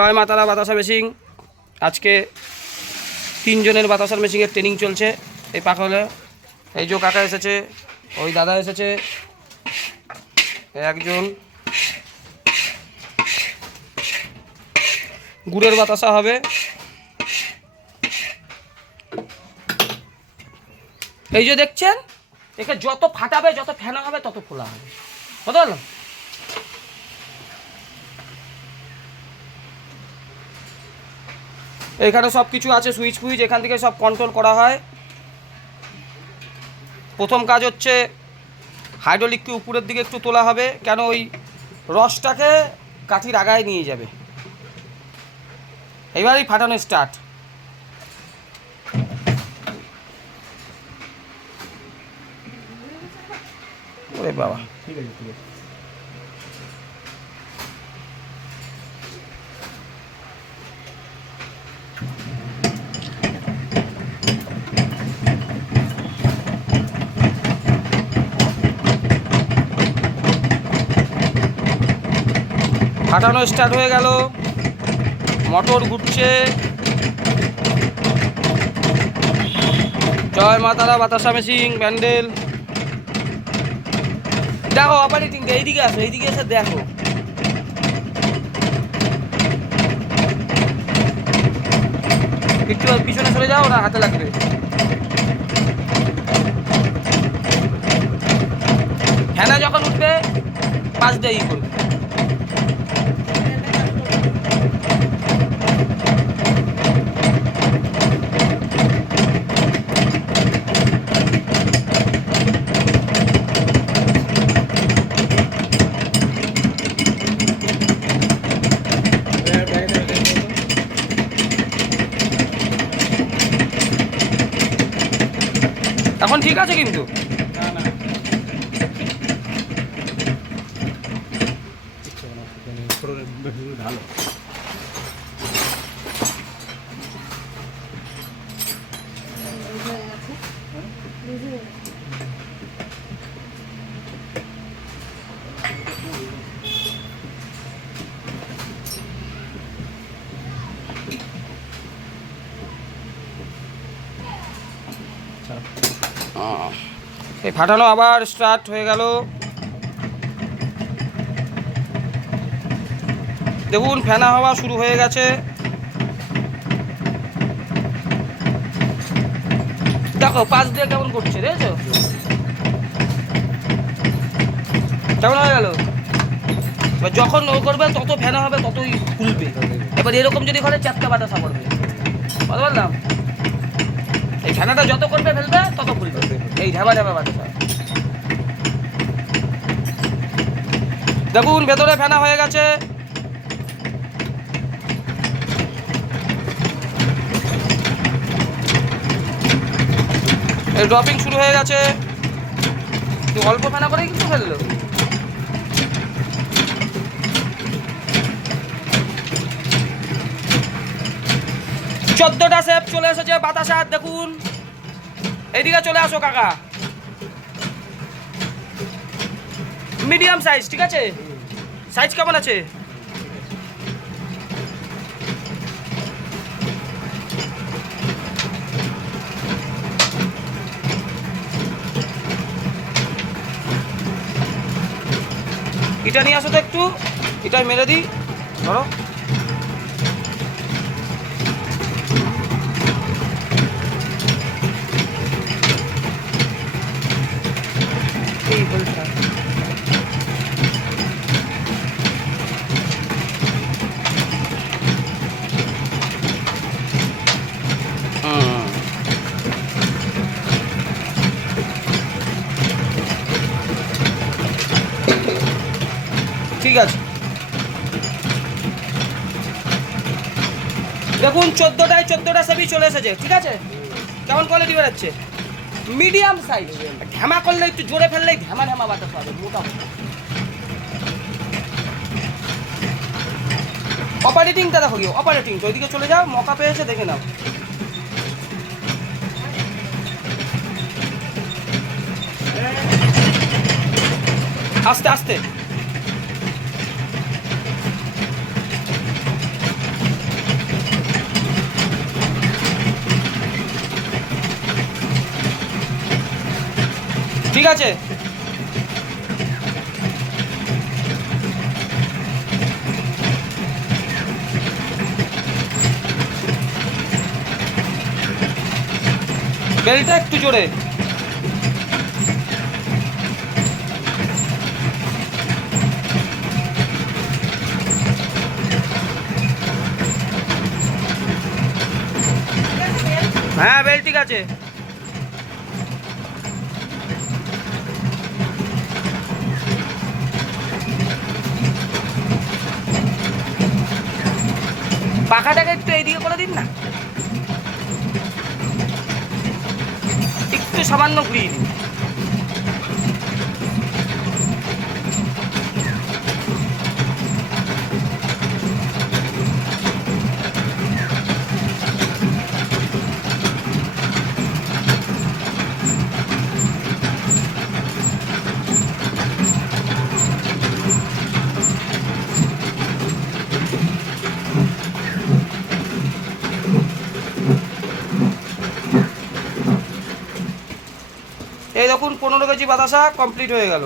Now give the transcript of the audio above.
জয় মা তারা বাতাসা মেশিন। আজকে 3 জনের বাতাসার মেশিনের ট্রেনিং চলছে। এই পাখলে এই যে কাকা এসেছে, ওই দাদা এসেছে, একজন গুড়ের বাতাসা হবে। এই যে দেখছেন, একে যত ফাটাবে, যত ফেনা হবে, তত ফোলা হবে। বুঝতে পারলাম? এখানে সব কিছু আছে, সুইচ ফুইচ, এখান থেকে সব কন্ট্রোল করা হয়। প্রথম কাজ হচ্ছে হাইড্রোলিককে উপরের দিকে একটু তোলা হবে, কেন ওই রসটাকে কাঠির আগায় নিয়ে যাবে। এইবারই ফাটানো স্টার্ট। ওরে বাবা, ঠিক আছে ঠিক আছে। ফাটানো স্টার্ট হয়ে গেল, মোটর ঘুরছে। জয় মা তারা বাতাসা মেশিন ব্যান্ডেল। দেখো অপারেটিং, এইদিকে আসো, এইদিকে এসে দেখো। একটু পিছনে সরে যাও, না হাতে লাগবে। ফ্যানা যখন উঠবে পাঁচ দিয়ে করবে। এখন ঠিক আছে কিন্তু ভালো। এই ফাটানো আবার স্টার্ট হয়ে গেল। দেখুন ফেনা হওয়া শুরু হয়ে গেছে। দেখো পাশ দিয়ে কেমন করছে, দেখেছো কেমন হয়ে গেল। যখন ও করবে তত ফেনা হবে, ততই খুলবে। এবার এরকম যদি করে চ্যাপটা বাতাসা করবে, বুঝতে পারলাম? এই ফেনাটা যত করবে ফেলবে তত খুলবে, এই ঢাবা ঢাবা বাতাসা। দেখুন ভেতরে ফেনা হয়ে গেছে। এই ড্রপিং শুরু হয়ে গেছে। অল্প ফেনা করেই কিন্তু ফেললো। চোদ্দটা শেপ চলে এসেছে বাতাসার। দেখুন এইদিকে চলে আসো কাকা। মিডিয়াম সাইজ, ঠিক আছে? সাইজ কেমন আছে? এটা নিয়ে আসো তো একটু, এটাই মেরে দিই। ধরো এই বলটা। ঠিক আছে, দেখুন 14টা সেবি চলে এসেছে, ঠিক আছে? কেমন কোয়ালিটি বেরোচ্ছে? Medium size. ঘ্যামা করলে একটু জোরে ফেললেই ঘ্যামা ঘ্যামা বাতাস হবে, মোটা। অপারেটিংটা দেখো, কি অপারেটিং, তো ওইদিকে চলে যাও, মকা পেয়েছে দেখে নাও। আস্তে আস্তে। ঠিক আছে। বেলটা একটু জোরে। হ্যাঁ বেল ঠিক আছে। পাখাটাকে একটু এইদিকে করে দিন না, একটু সামান্য ঘুরিয়ে দিন। এই দেখুন 15 কেজি বাতাসা কমপ্লিট হয়ে গেল।